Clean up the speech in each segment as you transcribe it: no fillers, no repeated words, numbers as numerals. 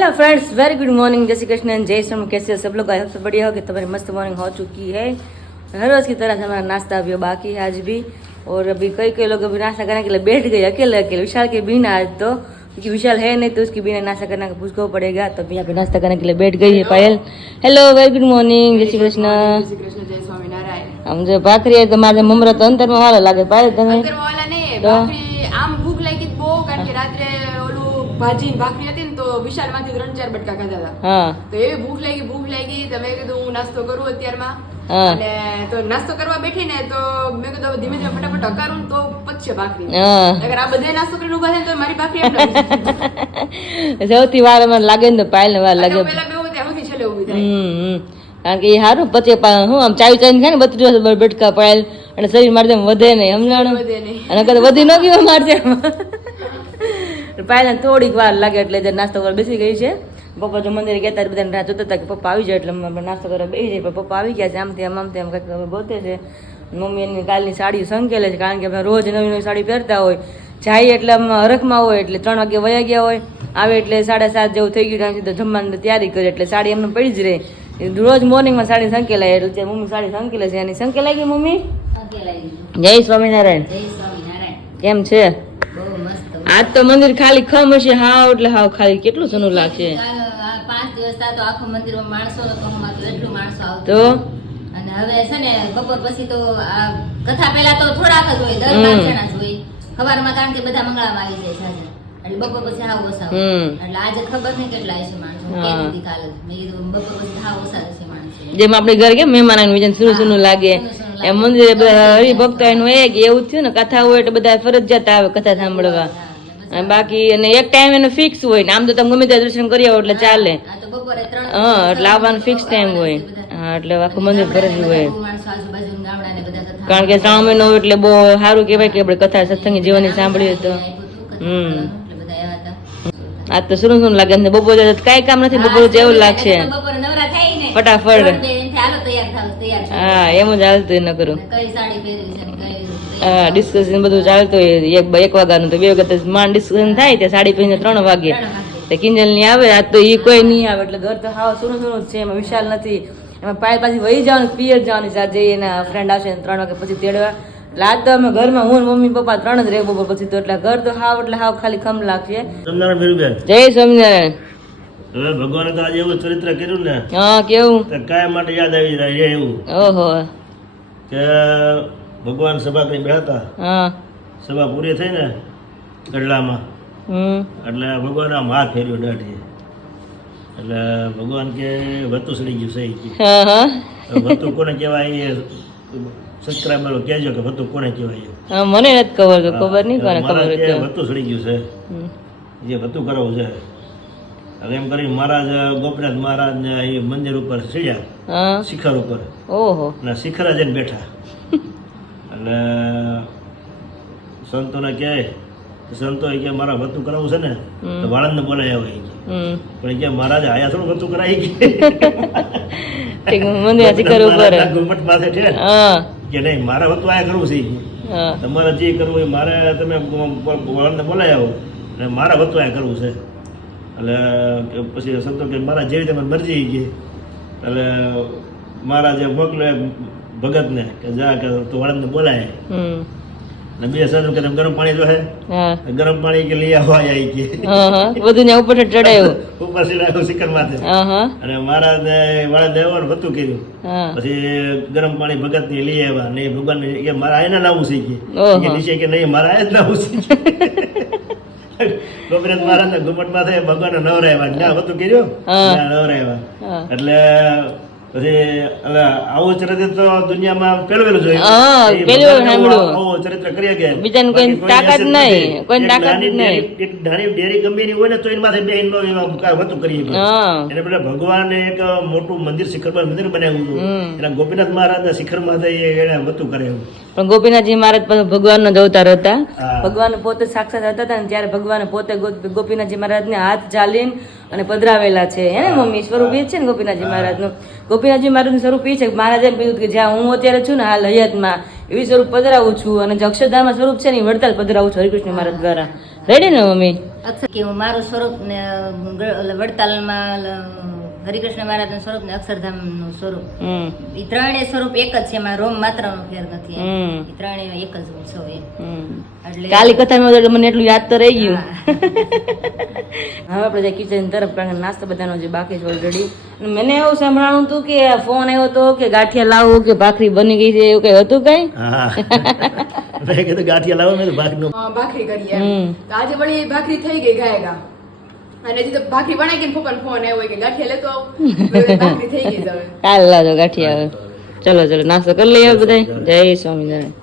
Hello friends, very good morning, जय श्री कृष्ण, जय श्री राम। कैसे हो सब लोग? आई होप सब बढ़िया हो कि तुम्हारी मस्त मॉर्निंग हो चुकी है। हर रोज की तरह से हमारा नाश्ता अभी बाकी है आज भी। और अभी कई लोग अभी नाश्ता करने के लिए बैठ गए अकेले विशाल के बिना आज तो, क्योंकि विशाल है नहीं तो उसके बिना नाश्ता करने का पूछना पड़ेगा। तो अभी यहाँ पे नाश्ता करने के लिए बैठ गई है पायल। हेलो, वेरी गुड मॉर्निंग, जय श्री कृष्ण, जय स्वामीनारायण। हम जो भाखरी है तो मारे ममरा तो अंतर में वाला लागे पायल તમે અંતરવાળા નહીં, ભાખરી આમ ભૂખ લાગી બહુ, કારણ કે રાત્રે ઓલું ભાજી ભાખરી હતી ને તો વિશાલમાંથી 3-4 બટકા ખાધા હતા. હા, તો એવી ભૂખ લાગી તો મેં કીધું હું નાસ્તો કરું અત્યારમાં. હા. અને તો નાસ્તો કરવા બેઠી ને તો મેં કીધું ધીમે ધીમે ફટાફટ હકારું તો પચશે ભાખરી. હા. અગર આ બધા નાસ્તો કરીને ઉભા થાય તો મારી ભાખરી એમ લાગે. સૌથી વાર મને લાગે ને તો પાયલ ને વાર લાગે. પહેલા મેં ત્યાં સુધી છેલ્લે ઊભી થાય. કારણ કે એ સારું પછી હું આમ ચાવી ચાવીને ખાય ને 32 દિવસ બટકા પાયલ અને શરીર મારે તેમ વધે નહીં, સમજાણું? અને કદાચ વધી ન ગયું મારશે પાયલ થોડીક વાર લાગે એટલે જે નાસ્તો કરવા બેસી ગઈ છે. પપ્પા જો મંદિરે ગયા ત્યારે બધાને રાહ જોતા હતા કે પપ્પા આવી જાય એટલે નાસ્તો કરવા બેસી જાય. પણ પપ્પા આવી ગયા છે, આમથી આમ કંઈક ગોતે છે. મમ્મી એની કાલની સાડી સંકેલે છે, કારણ કે આપણે રોજ નવી નવી સાડી પહેરતા હોય, જાય એટલે હરખમાં હોય એટલે 3 વાગે વયા ગયા હોય, આવે એટલે 7:30 જેવું થઈ ગયું, ટાઈમ તો જમવાની તૈયારી કરે એટલે સાડી એમને પડી જ રહે. રોજ મોર્નિંગમાં સાડી સંકેલાય એટલે મમ્મી સાડી સંકેલે છે. એની સંકેલાઈ ગઈ મમ્મી? જય સ્વામિનારાયણ. કેમ છે? આજ તો મંદિર ખાલી ખમ હશે હાવ, એટલે હાવ ખાલી. કેટલું સનું લાગશે? 5 દિવસ તો આખું મંદિરમાં માણસો એટલું માણસો આવતો. તો અને હવે છે ને બપોર પછી તો આ કથા પહેલા તો થોડાક જ હોય, 10-12 જણા જ હોય સવારમાં, કારણ કે બધા મંગળામાં આવી જાય સાંજે. એટલે બપોર પછી હાવ ઓછા હોય. એટલે આજે ખબર નહીં કેટલા હશે માણસો. કે દીધી કાલે મેં કીધું બપોર પછી હાવ ઓછા હશે માણસો. જેમ આપણે ઘર કેમ મહેમાન વિજન સુનું લાગે એમ મંદિરે બધા હરિભક્તો એનું એવું થયું ને, કથા હોય એટલે બધા ફરજિયાત આવે કથા સાંભળવા. બાકી અને એક ટાઈમ એનો ફિક્સ હોય ને, આમ તો તમે ગમે ત્યાં દર્શન કરી આવો એટલે ચાલે. હા, એટલે આવવાનો ફિક્સ ટાઈમ હોય. હા, એટલે આખું મંદિર ભરેલું હોય. કારણ કે 3 મહિનો એટલે બહુ સારું કહેવાય કે આપણે કથા સત્સંગી જીવનની સાંભળીએ તો. આજ તો સુનું લાગે ને, બપોરે કઈ કામ નથી, બપોરે જેવું લાગશે ફટાફટ. હા, એમ જ હાલતું ન કરું. હા, ડિસ્કશન બધું ચાલતું હોય. 1 વાગ્યાનું તો 2 વખત માંડ ડિસ્કશન થાય તે સાડી પહેરીને 3 વાગે તે કિંજલ ની આવે. આજ તો એ કોઈ નહીં આવે એટલે ઘર તો હાવ સુનું જ છે. એમાં વિશાલ નથી, એમાં પાયલ પાછી વહી જવાનું, પિયર જવાની સાથે એના ફ્રેન્ડ આવશે 3 વાગે પછી તેડવા. એટલે આજ તો અમે ઘરમાં હું મમ્મી પપ્પા 3 જ રહે બપોર પછી તો, એટલે ઘર તો હાવ એટલે હાવ ખાલી ખમ લાગશે. જય સ્વામિનારાયણ. હવે ભગવાને તો આજે એવું ચરિત્ર કર્યું ને, હા, કેવું કાયમ માટે યાદ આવી જાય એવું. ઓહો. કે ભગવાન સભા કઈ બેઠા, હા, સભા પૂરી થઈ ને ગઢડામાં, એટલે ભગવાન આમ હાથ ફેર્યો દાઢી, એટલે ભગવાન કે વતું સડી ગયું સહી ગયું. વતું કોને કહેવાય એ સબસ્ક્રાઈબરો કહેજો કે વતું કોને કહેવાય. મને નથી ખબર, ખબર નહીં કોને ખબર. વતું સડી ગયું છે, જે વતું કરાવવું છે. હવે એમ કરીને મહારાજ ગોપનાથ મહારાજ ને એ મંદિર ઉપર ચડ્યા, શિખર ઉપર. ઓહો. અને શિખર જઈને બેઠા. એટલે સંતોને કહે, સંતો કે મારા વતું કરાવવું છે ને તો વાળંદને બોલાય આવે. પણ કે મહારાજ આયા થોડું વતું કરાવી ઘુમટ પાસે છે કે નહીં, મારે વતું આયા કરવું છે. તમારે જે કરવું એ મારે તમે વાળંદને બોલાય આવો અને મારા વતું આયા કરવું છે. એટલે પછી સંતો કે મારા જેવી તમે મરજી ગઈ. એટલે મહારાજે મોકલે ભગતને કે જા કે તું વાળંદને બોલાય. ને 2 સંતો કે ગરમ પાણી જો હે, ગરમ પાણી કે લઈ આવવા આવી કે બધું ને ઉપર ચડાયું, ઉપર ચડાયું શિખર માથે. અને મહારાજે વાળંદે આવવાનું વતું કર્યું. પછી ગરમ પાણી ભગત ને લઈ આવ્યા ને ભગવાન કે મારા એને નાવું છે કે નીચે કે નહીં મારા આ જ નાવું છે. ગોપીનાથ મહારાજ ના ઘુમટ માથે ભગવાન નવરાવ્યા, ના વતું કર્યું નવરાવ્યા. એટલે પછી આવું ચરિત્ર તો દુનિયામાં પેલું જોયું. આવું ચરિત્ર કરીએ કે બીજાને કોઈ તાકાત નહીં, કોઈ તાકાત નહીં. એક નાની ડેરી ગમે ની હોય ને તો એની માથે બેહીન વતું કરીએ. એને પેલા ભગવાને એક મોટું મંદિર શિખર પર મંદિર બનાવ્યું હતું, એના ગોપીનાથ મહારાજ ના શિખર માથે એને વતું કરાવ્યું. પણ ગોપીનાથજી મહારાજ ભગવાન નો અવતાર હતા. ભગવાન પોતે સાક્ષાત હતા ને ત્યારે ભગવાન પોતે ગોપીનાથજી મહારાજ ને હાથ ચાલીને અને પધરાવેલા છે. હે ને મમ્મી? સ્વરૂપ એ છે ને ગોપીનાથજી મહારાજ નું. ગોપીનાથજી મહારાજનું સ્વરૂપ એ છે કે મહારાજે એમ કીધું કે જ્યાં હું અત્યારે છું ને હાલ હયાતમાં એવી સ્વરૂપ પધરાવું છું, અને જે અક્ષરધામમાં સ્વરૂપ છે ને એ વડતાલ પધરાવું છું હરિકૃષ્ણ મહારાજ દ્વારા. રેડી ને મમ્મી? અક્ષર કે હું મારું સ્વરૂપ ને વડતાલમાં હરિકૃષ્ણ મહારાજનું સ્વરૂપ ને અક્ષરધામનું સ્વરૂપ એ ત્રણેય સ્વરૂપ એક જ છે, એમાં રોમ માત્રનો ફેર નથી. એ ત્રણેય એક જ ઉત્સવ એમ. એટલે કાલી કથામાં એટલે મને એટલું યાદ તો રહી ગયું. હવે આપણે કિચન તરફ, કારણ કે નાસ્તો બધાનો જે બાકી છે ઓલરેડી. મને એવું સાંભળવાનું હતું કે ફોન આવ્યો હતો કે ગાંઠિયા લાવો કે ભાખરી બની ગઈ છે, એવું કઈ હતું કઈ? હા મેં કીધું ગાંઠિયા લાવો, મેં ભાખરીનો ભાખરી કરી એમ. તો આજે વળી ભાખરી થઈ ગઈ ગાયગા, અને હજી તો ભાખરી બનાવી કે પપ્પાનો ફોન આવ્યો કે ગાંઠિયા લેતો આવ. ભાખરી થઈ ગઈ છે હવે. કાલ લાવજો ગાંઠિયા. હવે ચલો નાસ્તો કરી લઈએ બધા. જય સ્વામિનારાયણ.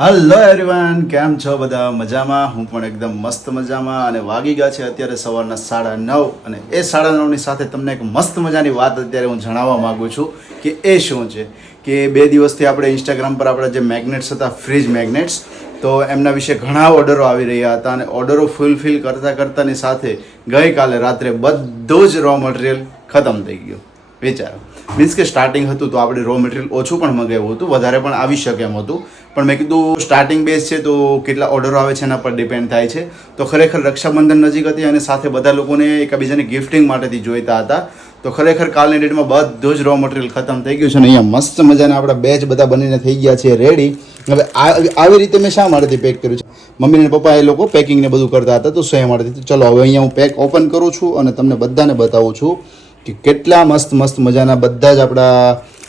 હલો એવરીવન, કેમ છો બધા? મજામાં? હું પણ એકદમ મસ્ત મજામાં. અને વાગી ગયા છે અત્યારે સવારના 9:30, અને એ 9:30ની સાથે તમને એક મસ્ત મજાની વાત અત્યારે હું જણાવવા માંગુ છું કે એ શું છે કે 2 દિવસથી આપણે ઇન્સ્ટાગ્રામ પર આપણા જે મેગ્નેટ્સ હતા, ફ્રીજ મેગ્નેટ્સ, તો એમના વિશે ઘણા ઓર્ડરો આવી રહ્યા હતા, અને ઓર્ડરો ફૂલફિલ કરતાની સાથે ગઈકાલે રાત્રે બધું જ રો મટીરિયલ ખતમ થઈ ગયું. વિચારો, મીન્સ કે સ્ટાર્ટિંગ હતું તો આપણે રો મટીરિયલ ઓછું પણ મંગાવ્યું હતું, વધારે પણ આવી શકે એમ હતું, પણ મેં કીધું સ્ટાર્ટિંગ બેઝ છે તો કેટલા ઓર્ડરો આવે છે એના પર ડિપેન્ડ થાય છે. તો ખરેખર રક્ષાબંધન નજીક હતી અને સાથે બધા લોકોને એકબીજાને ગિફ્ટિંગ માટેથી જોઈતા હતા. તો ખરેખર કાલની ડેટમાં બધું જ રો મટીરિયલ ખતમ થઈ ગયું છે, અને અહીંયા મસ્ત મજાના આપણા બેચ બધા બનીને થઈ ગયા છે રેડી. હવે આવી રીતે મેં શા માટેથી પેક કર્યું છે? મમ્મી અને પપ્પા એ લોકો પેકિંગ ને બધું કરતા હતા, તો શા માટેથી? ચલો હવે અહીંયા હું પેક ઓપન કરું છું અને તમને બધાને બતાવું છું કે કેટલા મસ્ત મજાના બધા જ આપણા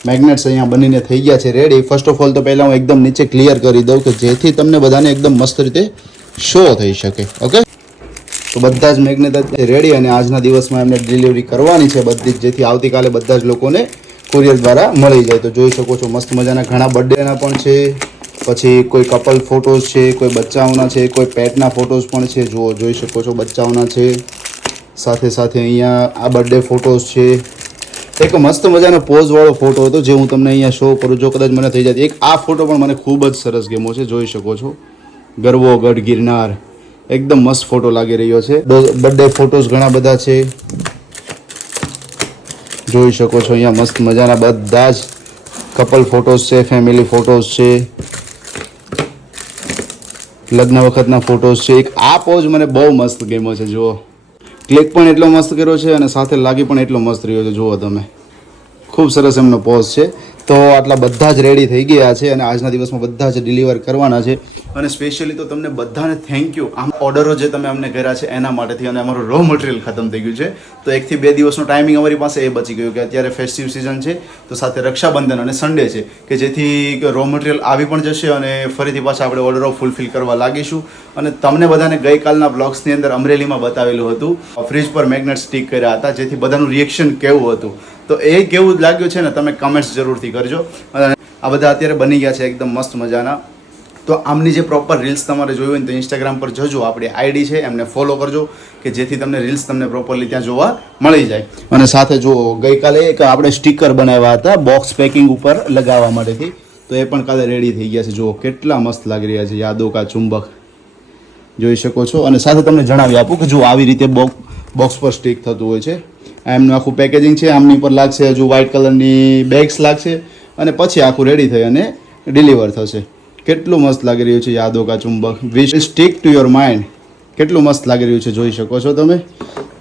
મેગ્નેટ્સ અહીંયા બનીને થઈ ગયા છે રેડી. ફર્સ્ટ ઓફ ઓલ તો પહેલાં હું એકદમ નીચે ક્લિયર કરી દઉં કે જેથી તમને બધાને એકદમ મસ્ત રીતે શો થઈ શકે. ઓકે, તો બધા જ મેગ્નેટ રેડી, અને આજના દિવસમાં એમને ડિલિવરી કરવાની છે બધી જ, જેથી આવતીકાલે બધા જ લોકોને કુરિયર દ્વારા મળી જાય. તો જોઈ શકો છો મસ્ત મજાના ઘણા બર્થડેના પણ છે, પછી કોઈ કપલ ફોટોઝ છે, કોઈ બચ્ચાઓના છે, કોઈ પેટના ફોટોઝ પણ છે. જુઓ, જોઈ શકો છો બચ્ચાઓના છે, સાથે અહીંયા આ બર્થડે ફોટોઝ છે. એક મસ્ત મજાનો પોઝ વાળો ફોટો હતો જે હું તમને અહીંયા શો કરું, જો કદાચ મને થઈ જાય. એક આ ફોટો પણ મને ખૂબ જ સરસ ગમ્યો છે, જોઈ શકો છો. ગરવો ગઢ ગિરનાર, એકદમ મસ્ત ફોટો લાગી રહ્યો છે. બર્થડે ફોટોઝ ઘણા બધા છે, જોઈ શકો છો. અહીંયા મસ્ત મજાના બધા જ કપલ ફોટોઝ છે, ફેમિલી ફોટોઝ છે, લગ્ન વખતના ફોટોઝ છે. એક આ પોઝ મને બહુ મસ્ત ગમ્યો છે. જુઓ, ક્લિક પણ એટલો મસ્ત કર્યો છે અને સાથે લાગી પણ એટલો મસ્ત રહ્યો છે. જુઓ તમે, ખૂબ સરસ એમનો પોઝ છે. તો આટલા બધા જ રેડી થઈ ગયા છે અને આજના દિવસમાં બધા જ ડિલિવર કરવાના છે. અને સ્પેશિયલી તો તમને બધાને થેન્ક યુ, આમ ઓર્ડરો જે તમે અમને કર્યા છે એના માટેથી, અને અમારું રો મટીરિયલ ખતમ થઈ ગયું છે. તો 1 થી 2 દિવસનો ટાઈમિંગ અમારી પાસે એ બચી ગયું કે અત્યારે ફેસ્ટિવ સિઝન છે, તો સાથે રક્ષાબંધન અને સન્ડે છે, કે જેથી રો મટીરિયલ આવી પણ જશે અને ફરીથી પાછા આપણે ઓર્ડરો ફૂલફિલ કરવા લાગીશું. અને તમને બધાને ગઈકાલના બ્લોગ્સની અંદર અમરેલીમાં બતાવેલું હતું, ફ્રીજ પર મેગ્નેટ સ્ટીક કર્યા હતા, જેથી બધાનું રિએક્શન કેવું હતું. તો એ કેવું લાગ્યું છે ને, તમે કમેન્ટ્સ જરૂરથી કરજો. અને આ બધા અત્યારે બની ગયા છે એકદમ મસ્ત મજાના. તો આમની જે પ્રોપર રીલ્સ તમારે જોઈ હોય ને તો ઇન્સ્ટાગ્રામ પર જજો, આપણી આઈડી છે એમને ફોલો કરજો, કે જેથી તમને રીલ્સ તમને પ્રોપરલી ત્યાં જોવા મળી જાય. અને સાથે જુઓ, ગઈકાલે એક આપણે સ્ટીકર બનાવ્યા હતા બોક્સ પેકિંગ ઉપર લગાવવા માટેથી, તો એ પણ કાલે રેડી થઈ ગયા છે. જુઓ કેટલા મસ્ત લાગી રહ્યા છે, યાદો કા ચુંબક, જોઈ શકો છો. અને સાથે તમને જણાવી આપું કે જો આવી રીતે બોક્સ પર સ્ટીક થતું હોય છે. એમનું આખું પેકેજિંગ છે, આમની પર લાગશે હજુ વ્હાઇટ કલરની બેગ્સ લાગશે, અને પછી આખું રેડી થઈ અને ડિલિવર થશે. કેટલું મસ્ત લાગી રહ્યું છે, યાદો કા ચુંબક, which stick to your mind. કેટલું મસ્ત લાગી રહ્યું છે, જોઈ શકો છો તમે.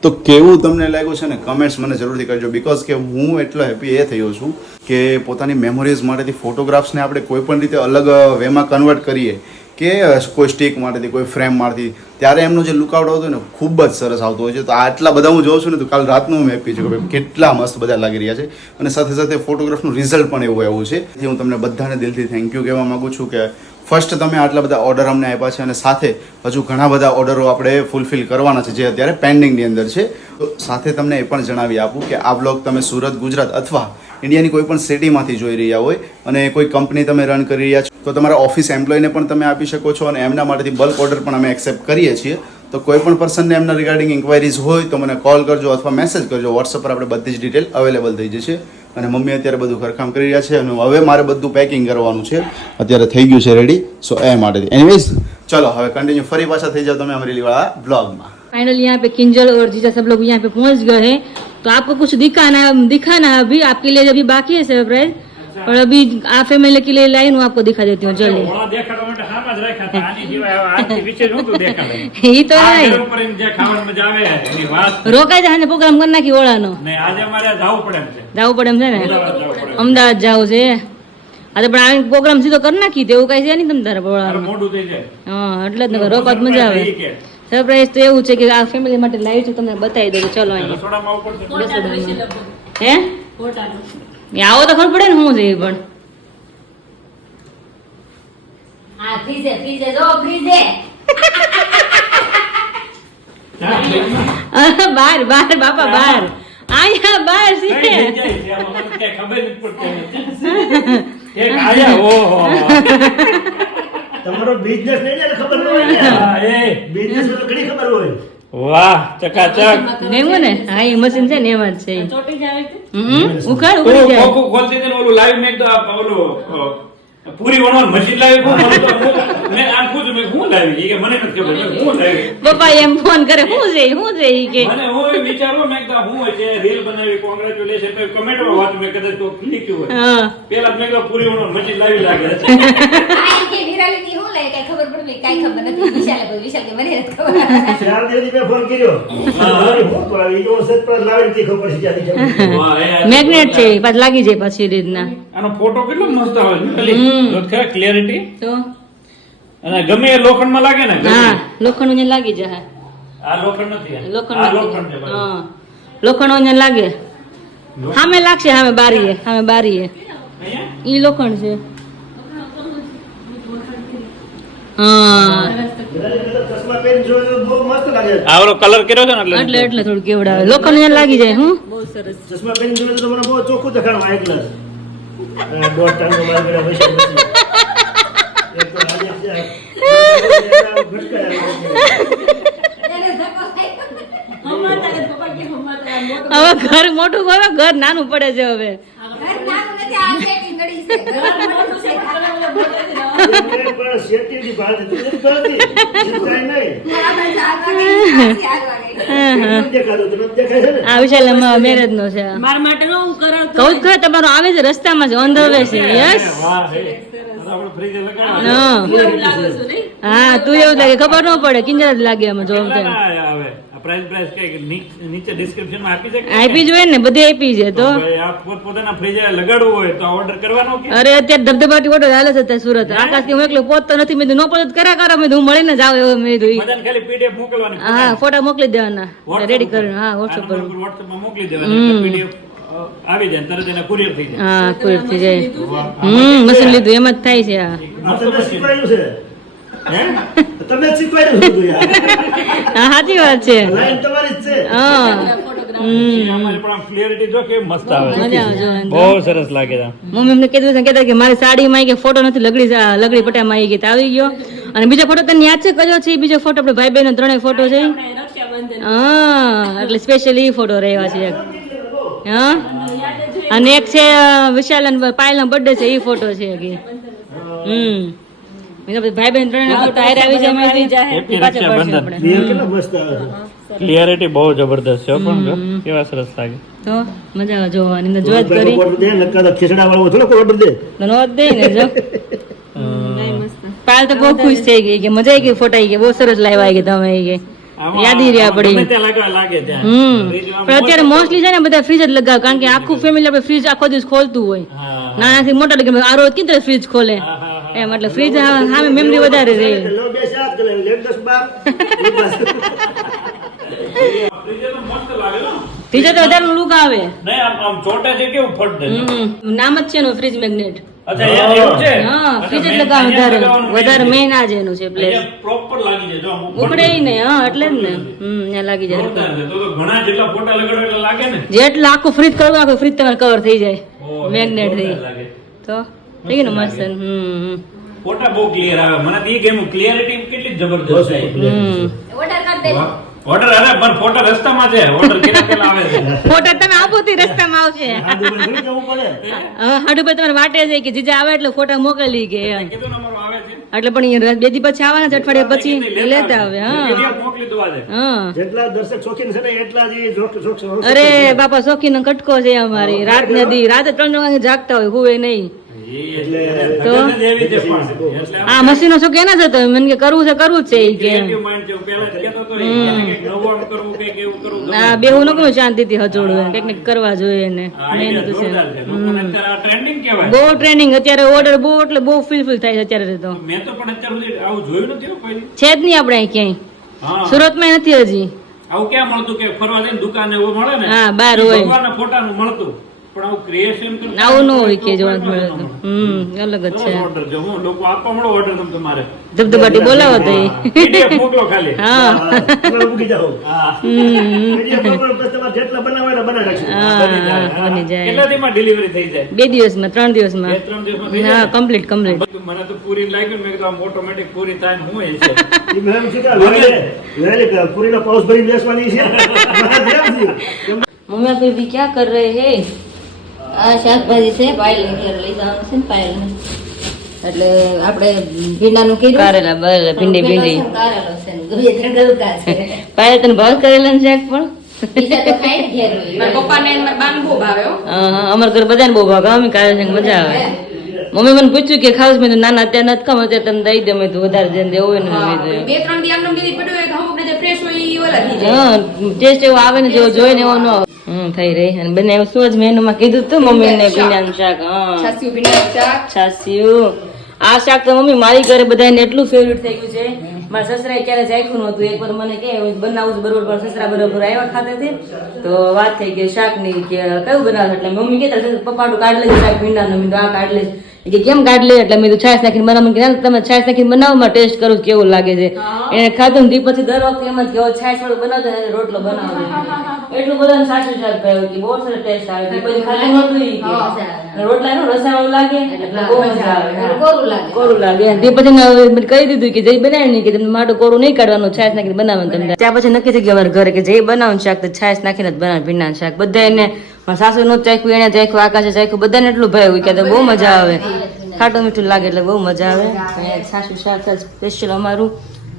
તો કેવું તમને લાગ્યું છે ને, કમેન્ટ્સ મને જરૂરથી કરજો. બિકોઝ કે હું એટલો હેપી એ થયો છું કે પોતાની મેમોરીઝ માટેથી ફોટોગ્રાફ્સને આપણે કોઈ પણ રીતે અલગ વેમાં કન્વર્ટ કરીએ, કે કોઈ સ્ટીક માટેથી, કોઈ ફ્રેમ માટેથી, ત્યારે એમનો જે લુકઆઉટ આવતો હોય ને ખૂબ જ સરસ આવતો હોય છે. તો આટલા બધા હું જોઉં છું ને તો કાલ રાતનું હું હેપી છું કે કેટલા મસ્ત બધા લાગી રહ્યા છે. અને સાથે સાથે ફોટોગ્રાફનું રિઝલ્ટ પણ એવું છે. હું તમને બધાને દિલથી થેન્ક યુ કહેવા માગું છું કે ફર્સ્ટ તમે આટલા બધા ઓર્ડર અમને આપ્યા છે, અને સાથે હજુ ઘણા બધા ઓર્ડરો આપણે ફૂલફિલ કરવાના છે જે અત્યારે પેન્ડિંગની અંદર છે. તો સાથે તમને એ પણ જણાવી આપું કે આ બ્લોગ તમે સુરત, ગુજરાત અથવા ઇન્ડિયાની કોઈ પણ સિટીમાંથી જોઈ રહ્યા હોય અને કોઈ કંપની તમે રન કરી રહ્યા છો, તો તમારા ઓફિસ એમ્પ્લોયને પણ તમે આપી શકો છો, અને એમના માટેથી બલ્ક ઓર્ડર પણ અમે એક્સેપ્ટ કરીએ છીએ. તો કોઈ પણ પર્સનને એમના રિગાર્ડિંગ ઇન્ક્વાયરીઝ હોય તો મને કોલ કરજો અથવા મેસેજ કરજો. વોટ્સઅપ પર આપણે બધી જ ડિટેલ અવેલેબલ થઈ જશે. અને મમ્મી અત્યારે બધું ઘરકામ કરી રહ્યા છે, અને હવે મારે બધું પેકિંગ કરવાનું છે. અત્યારે થઈ ગયું છે રેડી, સો એ માટેથી. એનીવેઝ ચલો હવે કન્ટિન્યू ફરી પાછા થઈ જાઓ તમે અમરેલી વાળા બ્લોગમાં. फाइनली यहाँ पे किंजल और जीजा सब लोग यहाँ पे पहुंच गए हैं. तो आपको कुछ दिखाना है अभी, आपके लिए अभी बाकी है सरप्राइज. और अभी आ फैमिली के लिए लाई हूँ आपको दिखा देती हूँ चलिए ઓળા દેખાડવા માટે હામાં જ રાખ્યા હતા. આની સિવાય હવે આનાથી વિશે નહોતું દેખાડે. ये तो આ है ઘર ઉપર એમ જે ખાવાની મજા આવે એની વાત रोकाई जाने प्रोग्राम कर नाखी ओळानो ને આજે અમારે જાવું પડે એમ છે. जाવું પડે એમ છે ને અમદાવાદ જાવું પડે. અમદાવાદ જાવું છે આ તો પણ આ પ્રોગ્રામ સીધો કરી નાખી તેવું કઈ છે નહીં તમ તારે મારું ઓળાનો મોઢું થઈ જાય. હા એટલે જ ને રોકવા મજા આવે ઈ કે સરપ્રાઈઝ તો એવું છે કે આ ફેમિલી માટે લાવી છું તમને બતાવી દઉં ચલો અહીંયા રસોડામાં આવવું પડશે. હે એ આવો તો ખબર પડે ને શું છે એ પણ હા ફ્રીજે જો ફ્રીજે બહાર બહાર બાપા બહાર અહીંયા બહાર કઈ છે જગ્યાએ છે? આમાં મને ક્યાંય ખબર નથી પડતી. એક આયા, ઓહો. તમારો બિઝનેસ નહીં ને ખબર ન હોય ને હા, એ. બિઝનેસ તો ઘણી ખબર હોય વાહ ચકાચક. એવું ને હા એ મશીન છે ને એમાં જ છે ઉખાડ તું ઉખડી જાય ખોખું ખોલતી હતી ને ઓલું લાવી મેં કીધું આ ઓલું પૂરી વણવાનું મશીન લાવી કોણ? મને તો મેં આમ પૂછ્યું મેં શું લાવી? ઈ કે મને નથી ખબર. મેં શું લાવી? પપ્પા એમ ફોન કરે શું છે ઈ કે મને હું એ વિચારું મેં કીધું શું હોય છે રીલ બનાવી કોંગ્રેચ્યુલેશન તો કમેન્ટમાં વાંચું મેં કદાચ તો લખ્યું હોય હા પેલા મેં કીધું પૂરી વણવાનું મશીન લાવી લાગે છે. આ કે વિરાલીની હું લે કઈ ખબર પડી કઈ ખબર નથી વિશાલ કે મને નથી ખબર ચાર દિવસથી મેં ફોન કર્યો હું તો આવી જો સરપ્રાઈઝ લાવીને તે ખબર છે ત્યાંથી જમી. વાહ, એ મેગ્નેટ છે ઈ પાછું લાગી જાય પાછી એ રીતના આનો ફોટો કેટલો મસ્ત આવે છે ખાલી ખરા ક્લિયરિટી તો અને ગમે એ લોખંડમાં લાગે ને ગમે. હા લોખંડ ને લાગી જાય આ લોખંડ નથી આ લોખંડ લોખંડ છે ભાઈ. હા લોખંડ ને લાગે સામે લાગશે સામે બારીએ અહીંયા ઈ લોખંડ છે હા ચશ્મા પહેરીને જોયો તો બહુ મસ્ત લાગે આ ઓલો કલર કર્યો છે ને એટલે થોડું કેવડાવે લોખંડ ને લાગી જાય હું ચશ્મા પહેરીને જોયો તો મને બહુ ચોખ્ખું દેખાણું હાઈ ક્લાસ દોઢ ટન મારા ઘરે પૈસા નથી એક તો લાગે છે હવે ઘર મોટું હોય ઘર નાનું પડે છે હવે પણ શેતીની વાત હતી નથી કરતી ચિંતા નહીં દેખાતું તમે દેખાય છે ને આ વિશાલ મેરેજ નો છે મારા માટે કહું જ ખરા તમારો આવે છે રસ્તામાં જ ઓન ધ વે છે યસ વાહ હે આપણે ફ્રીજે લગાડો હા તું એવું લાગે ખબર ન પડે કિંજર જ લાગે અમે જોમ તેમ આવે પ્રાઇસ કઈ નીચે ડિસ્ક્રિપ્શન માં આપી છે કે આપી જોઈએ ને બધી આપી છે તો ભાઈ આ પોતાના ફ્રીજે લગાડવું હોય તો ઓર્ડર કરવાનો કે અરે અત્યારે ધબધબાટી ઓટો ચાલે છે અત્યારે સુરત આકાશ કે હું એકલો પહોંચતો નથી મેં કીધું, ન પહોંચે તો કરા મેં કીધું, હું મળીને જ આવું એવું મેં કીધું. બધાને ખાલી પીડીએફ મોકલવાની હા ફોટા મોકલી દેવાના રેડી કરીને હા વોટ્સઅપ પર WhatsApp માં મોકલી દેવાની પીડીએફ આવી જાય તરત એને કુરિયર થઈ જાય હા કોઈ થઈ જાય મશીન લીધું એમ જ થાય છે આ તમને શીખવાયું છે હે તમને શીખવાયું હતું યાર હા સાચી વાત છે લાઈન તમારી જ છે હા અમારી પણ ક્લિયરિટી જો કે મસ્ત આવે મજા આવે જોવાની. બહુ સરસ લાગે છે મમ્મી અમને કીધું છે કહેતા કે મારી સાડીમાં આવી કે ફોટો નથી લગડી પટામાં આવી ગઈ તો આવી ગયો અને બીજો ફોટો તને યાદ છે કયો છે ઈ બીજો ફોટો આપણે ભાઈ બહેનો ત્રણેય ફોટો છે હા એટલે સ્પેશિયલી ફોટો રહેવા છે એક હા અને એક છે વિશાલ અને પાયલ નો બર્થડે છે એ ફોટો છે કે ભાઈ બહેન ત્રણેય ફોટો હારે આવી જાય Happy રક્ષાબંધન. ક્લિયર કેટલા મસ્ત આવે છે ક્લિયરિટી બહુ જબરદસ્ત છે પણ જો કેવા સરસ લાગે તો મજા આવે જોવાની અંદર જોવા જ કરી ઓર્ડર દે નક્કા તો ખીચડા વાળો થોડો ઓર્ડર દે તો નો જ દે ને જો પાયલ તો બહુ ખુશ થઈ ગઈ કે મજા આવી ગઈ ફોટા આવી ગઈ બહુ સરસ લાવ્યા કે તમે આવી ગઈ યાદી રહ્યા પડી ગમે ત્યાં લાગે ત્યાં પણ અત્યારે મોસ્ટલી છે ને બધા ફ્રીજ જ લગાવે કારણ કે આખું ફેમિલી આપણે ફ્રીજ આખો દિવસ ખોલતું હોય નાનાથી મોટા લગે આ રોજ કીધું ફ્રીજ ખોલે એમ એટલે ફ્રીજ સામે મેમરી વધારે રહે લો બે સાત કરે લેટ 10 ફ્રીજર તો મસ્ત લાગે ને ફ્રીજ તો વધારે લુક આવે નહીં આમ ચોટે છે કેવું ફટ દે નામ જ છે એનું ફ્રીજ મેગ્નેટ અચ્છા એવું છે હા ફ્રીજ જ લગાવે વધારે મેઇન આ જ એનું છે પ્લેસ પ્રોપર લાગી જાય જો આમ ઉપર ઉપડે ય ને હા એટલે જ ને ત્યાં લાગી જાય જોરદાર છે. તો ઘણા જેટલા ફોટા લગાડો એટલે લાગે ને જેટલા આખું ફ્રીજ કરવું આખું ફ્રીજ તમારે કવર થઈ જાય ઓહ, મેગ્નેટ થી જોરદાર લાગે. તો થઈ ગયું ને મસ્ત ફોટા બહુ ક્લિયર આવે મને તો એ ગેમ ક્લિયરિટી કેટલી જબરદસ્ત છે ઓર્ડર કરી દે ઓર્ડર અરે પણ ફોટા રસ્તામાં છે ઓર્ડર કેટલા આવે છે ફોટા તમે આપો તે રસ્તામાં આવશે આ દુબઈ ઘડી જવું પડે હવે હાડુભાઈ તમારે વાટે છે કે જીજા આવે એટલે ફોટા મોકલી કે એમ કીધું ને અમારું આવે છે એટલે પણ અહીંયા 2 દી પછી આવવાના છે, અઠવાડિયા પછી લેતા આવે. હા PDF મોકલી દો આજે. હા જેટલા દર્શક શોખીન છે ને એટલા જ શોખ અરે બાપા શોખીનો કટકો છે અમારી. રાત ને દી રાતે 3 વાગે જાગતા હોય, હુવે નહીં. તો એવી છે પણ. એટલે આ મશીનો શોખ એના જ હતો. મને કે કરવું જ છે ઈ કે creative mind છે. પહેલા જ કહેતો હતો એ કંઈક નવું કરવું, કંઈક એવું કરવું. આ બેહુ નો કોઈ શાંતિથી હચોડવું, કંઈક ને કરવા જોઈએ ને. આ idea જોરદાર છે. લોકોને અત્યારે આ trending કહેવાય. બહુ ટ્રેનિંગ અત્યારે ઓર્ડર બહુ એટલે બહુ ફિલફિલ થાય છે અત્યારે તો. મેં તો પણ અત્યાર સુધી આવું જોયું નથી હો કોઈ. છે જ નહીં આપણે અહીં ક્યાંય. હા સુરતમાં નથી હજી. આવું ક્યાં મળતું કે ફરવા જઈને દુકાને એવું મળે ને? હા, બહાર હોય. ભગવાનના ફોટાનું મળતું. પણ આવું ક્રિએશન આવું ન હોય કે જોવા મળે તો. અલગ જ છે. ઓર્ડર જો હું લોકો આપવા મળો ઓર્ડર તમ તમારે ધબધબાટી બોલાવો તો ઈ. PDF મોકલો ખાલી. હા મૂકી જાઓ. હા તમારે જેટલા બનાવે ને બનાવી નાખશું. હા બની જાય. કેટલા દીમાં ડિલિવરી થઈ જાય? 2 દિવસમાં 3 દિવસમાં. 2-3 દિવસમાં થઈ હા જાય? કમ્પ્લીટ મને તો પૂરી લાગ્યું. મેં કીધું આમ ઓટોમેટિક પૂરી થાય ને હું એ છે. ઈ મેમ શું કે વેલી પૂરીનો પાઉસ ભરી બેસવાની છે. મમ્મી आप अभी क्या कर रहे हैं? આ શાકભાજી છે, પાયલ ને ઘેર લઈ જવાનું છે ને પાયલ ને. એટલે આપણે ભીંડાનું કીધું. કારેલા બરેલા ભીંડી ભીંડી કારેલો છે ને 2-3 ગલકા છે. પાયલ તને ભાવ કરેલા ને શાક પણ. પૈસા તો ખાય ને ઘેર હોય. મારા પપ્પાને અને મારા બાને બહુ ભાવે હો. હા અમારા ઘર બધાને બહુ ભાવ. અમે કારેલા શાક મજા આવે. મમ્મી મને પૂછ્યું કે ખાવ મેં તો નાના અત્યારે નથી ખાવ, અત્યારે તમે દઈ દે. મેં તો વધારે જઈને દેવું હોય ને મેં હા, કીધું. 2-3 દી આમનામ દીદી પડ્યું હોય તો અમુક ને જે ફ્રેશ હોય ઈ ઓલા થઈ જાય. હા ટેસ્ટ એવો આવે ને જેવો જોઈને એવો ન આવે. થઈ રહી. અને બંને એવું શું જ મેનુમાં કીધું તું મમ્મી ને ભીંડાનું શાક. હા છાસ્યું ભીંડાનું શાક. છાસ્યું. આ શાક તો મમ્મી મારી ઘરે બધાને એટલું ફેવરિટ થઈ ગયું છે. મારા સસરાએ ક્યારે ચાખ્યું નહોતું. એકવાર મને કે બનાવું છું બરોબર, પણ સસરા બરોબર આવ્યા ખાતે તો વાત થઈ ગઈ શાકની કે કયું બનાવે. એટલે મમ્મી કહેતા પપ્પાનું કાઢ લેજે શાક ભીંડાનું. મેં આ કાઢ લેજે. કે કેમ કાઢ લે? એટલે મેં તો છાશ નાખીને બનાવું. કે તમે છાશ નાખીને બનાવમાં ટેસ્ટ કરું કેવું લાગે છે. એને ખાધું ને પછી દર વખતે એમ જ કે છાશ વાળું બનાવતો ને રોટલો બનાવજો. એટલું બધાને સાચું શાક ભાવ્યું કે બહુ સરસ ટેસ્ટ આવે. પછી ખાધું નહોતું ઈ કે રોટલા નો રસાવાળું લાગે એટલે બહુ મજા આવે. કોરું લાગે. કોરું લાગે. તે પછી મેં કહી દીધું કે જઈ બનાવી નહીં કે તમને માટું કોરું નહીં કાઢવાનું, છાશ નાખીને બનાવવાનું. તમને ત્યાં પછી નક્કી થઈ ગયું અમારા ઘરે કે જઈ બનાવવાનું શાક તો છાશ નાખીને જ બનાવે ભીંડાનું શાક. બધા એને મારા સાસુ નું ચાખ્યું, એને ચાખ્યું, આકાશે ચાખ્યું, બધાને એટલું ભાવ્યું કે બહુ મજા આવે. ખાટું મીઠું લાગે એટલે બહુ મજા આવે. છાશું શાક સ્પેશિયલ અમારું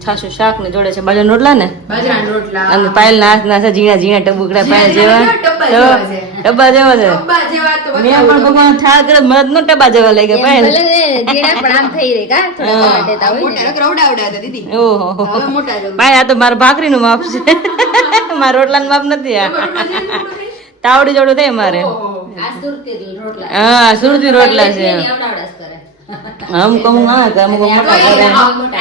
છાશું શાક ને જોડે છે બાજરાના રોટલા ને બાજરાના રોટલા. અને પાયલ ના હાથના છે ઝીણા ઝીણા ટબુકડા પાયલ જેવા ટબ્બા જેવા છે. ટબ્બા જેવા છે. ડબ્બા જેવા તો મેં પણ ભગવાન થાળ કરે મરદ નો ટબા જેવા લઈ ગયા પાયલ. ભલે ને જીણા પણ આમ થઈ રહે કા થોડા વાટેતા હોય ને. મોટા રવડાવડા હતા દીદી. ઓહો હવે મોટા જ પાયલ આ તો મારા ભાખરી નું માપ છે. મારા રોટલાનું માપ નથી. આ તાવડી જોડું થાય મારે. આ સુરતી રોટલા. હા સુરતી રોટલા છે. આવડાવડા જ કરે. અમુક અમુક હા કે અમુક મોટા કરે.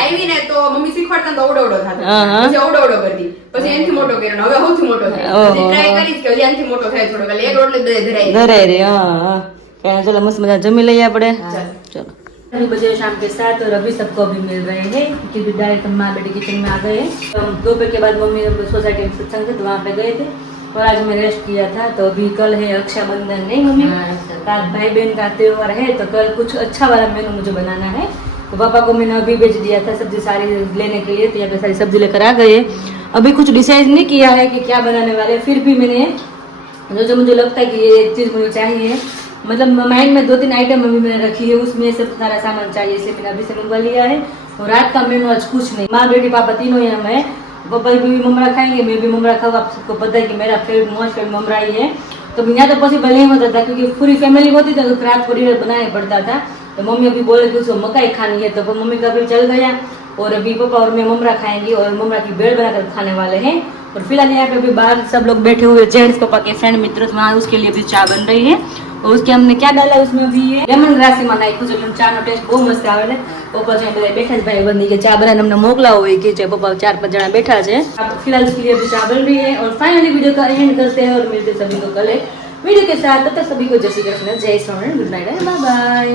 આવી ને તો મમ્મી શીખવાડતા તો ઓવડો ઓવડો થતો. હા, હા. પછી ઓવડો ઓવડો કરતી. પછી એનથી મોટો કર્યો. હવે સૌથી મોટો થાય. ઓહો. પછી ટ્રાય કરીશ કે હજી આનાથી મોટો થાય થોડો. એટલે એક રોટલી બધે ધરાઈ. ધરાઈ રે. હા હા કहीं चलो मस्त मजा जमी लइए આપણે. चलो अभी बजे शाम के 7 और अभी सबको अभी मिल रहे हैं क्योंकि डायरेक्ट हम माँ बेटे किचन में आ गए हैं. हम दोपहर के बाद मम्मी सोसाइटी में सत्संग थे तो वहाँ पे गए थे और आज मैं रेस्ट किया था. तो अभी कल है रक्षाबंधन नहीं मम्मी, कल भाई बहन का त्योहार है तो कल कुछ अच्छा वाला मेनू मुझे बनाना है. तो पापा को मैंने अभी भेज दिया था सब्जी सारी लेने के लिए. तो यहाँ पे सारी सब्जी लेकर आ गए. अभी कुछ डिसाइड नहीं किया है कि क्या बनाने वाले. फिर भी मैंने जो मुझे लगता है कि ये चीज़ मुझे चाहिए, मतलब माइंड में 2-3 आइटम अभी मैंने रखी है, उसमें से सारा सामान चाहिए इसलिए मैंने अभी से मंगवा लिया है. और रात का मेनू आज कुछ नहीं. माँ बेटी पापा तीनों ही हम हैं. पापा भी ममरा खाएंगे, मैं भी ममरा खाऊँ. आप सबको पता है कि मेरा फेवरेट मोस्ट फेवरेट ममरा ही है. तो यहाँ तो पॉसिबल नहीं होता था क्योंकि पूरी फैमिली होती थी तो रात को डिनर बनाना पड़ता था. तो मम्मी अभी बोले कि उसको मकाई खानी है तो मम्मी का भी चल गया. और अभी पापा और मैं ममरा खाएंगे और ममरा की बेड़ बनाकर खाने वाले हैं. और फिलहाल यहाँ पे अभी बाहर सब लोग बैठे हुए जेंट्स पापा के फ्रेंड मित्र, वहाँ उसके लिए भी चाय बन रही है. और उसके हमने क्या डाला है उसमें अभी ये लेमन ग्रास में नाखी એટલે ચા નો ટેસ્ટ બહુ મસ્ત આવે છે. પપ્પા જે બધા બેઠા છે ભાઈ બંધી કે ચા બનાવીને અમને મોકલાવો હોય કે જે પપ્પા 4-5 જણા बैठा છે. फिलहाल उसके लिए अभी चाय बन रही है. और फाइनली वीडियो का एंड करते हैं और मिलते सभी को कल एक वीडियो के साथ. तब तक सभी को जय श्री कृष्ण, जय Shri Ram, good night, bye bye.